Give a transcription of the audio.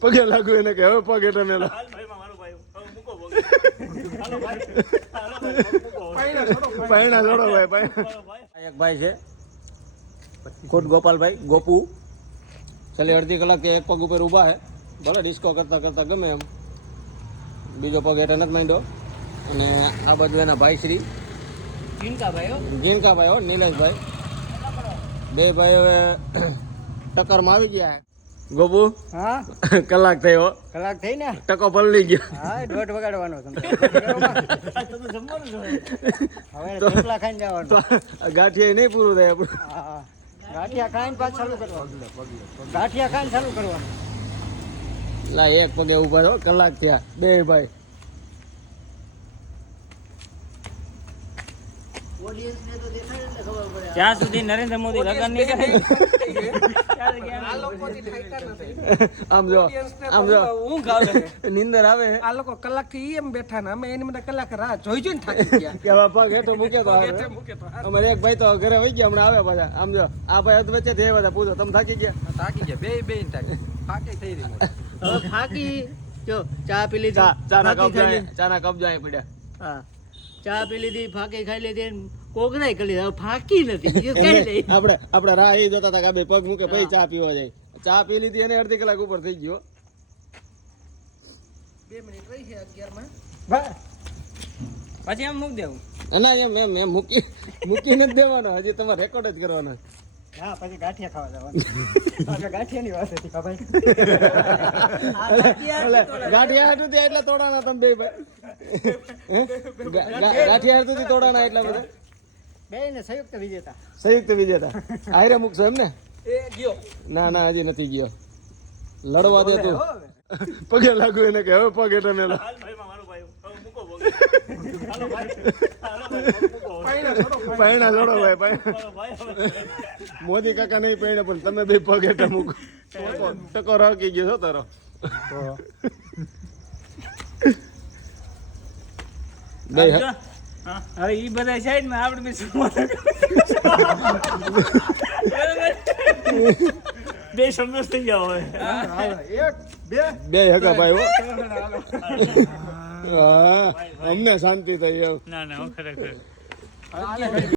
પગે લાગુ એને કે હવે પગે તમે લો. પાયણા લડો ભાઈ પાયણા. એક ભાઈ છે ખોટ ગોપાલભાઈ ગોપુ, છેલ્લી અડધી કલાક કે એક પગ ઉપર ઊભા છે, ભલે ડિસ્કો કરતા કરતા ગમે એમ, બીજો પગ એટલે નથી માંડ્યો. અને આ બાજુ એના ભાઈ શ્રી જીનકાભાઈ હો, નિલેશભાઈ, બે ભાઈ હવે ટક્કરમાં આવી ગયા. ગોપુ હા કલાક થયો, કલાક થઈ ને, ટકો પલળી ગયો. હા 1:30 વગાડવાનો હવે થેપલા ખાઈને જવાનું. ગાંઠિયા નહીં પૂરું થાય આપણું. હા ગાંઠિયા ખાઈને પાછું ચાલુ કરવાનું. ગાંઠિયા ખાઈને ચાલુ કરવાનું. લા એક પગે ઉભા થયો, કલાક થયા બે ભાઈ. ત્યાં સુધી નરેન્દ્ર મોદી લગન નહીં કરે. આમ જો આમ જો નીંદર આવે. આ લોકો કલાક થી એમ બેઠા ને અમે એની માટે કલાક રાહ જોઈ જોઈને થાકી ગયા. કે હવે પગ હેઠો મૂકે તો આવે. અમારે એક ભાઈ તો ઘરે વહી ગયા, હમણાં આવે પાછા. આમ જો આ ભાઈ અધ વચ્ચે થી આવ્યા હતા. પૂછો તમે થાકી ગયા? થાકી ગયા બે થાકી થાકી થઈ રહી. હવે ફાકી જો ચા પી લીધી, ચાના કપ જાય પડ્યા. હા ચા પી લીધી, ફાકી ખાઈ લીધી, કોગરાઈ કરી લીધી. હવે ફાકી નથી બીજું કઈ નહીં. આપણે રાહ એ જોતા હતા કે આ બે પગ મૂકે પછી ચા પીવા જાય. ચા પી લીધી અને અડધી કલાક ઉપર થઈ ગયો. 2 મિનિટ રહી છે 11 માં. પછી આમ મૂકી દેવું. ના એમ એમ એમ મૂકી નથી દેવાનો, હજી તમારે રેકોર્ડ જ કરવાનો. હા પછી ગાંઠિયા ખાવા જવાનું. ગાંઠિયાની વાત હતી ભાઈ. ગાંઠિયા હાટું થયા એટલે તોડાના તમે બે ભાઈ. ગાંઠિયા હાટું થી તોડાના એટલા બધા. બે ને સંયુક્ત વિજેતા. સંયુક્ત વિજેતા. આયરે મૂકશો એમ ને? એ ગયો. ના હજી નથી ગયો. લડવા દે તું. પગે લાગુ એને કે હવે પગે તમે લો. પાયણા લડો ભાઈ પાયણા. મોદી કાકા નહીં પાયણા પણ તમે બે પગે હેઠળ મૂકો. ટકો રાખી ગયો છો તારો. બે હવે ઈ બધા સાઈડ માં આપણે બે સંઘર્ષ થઈ જાવ હવે. બે હગા ભાઈ હો. હા અમને શાંતિ થઈ. ના ખરેખર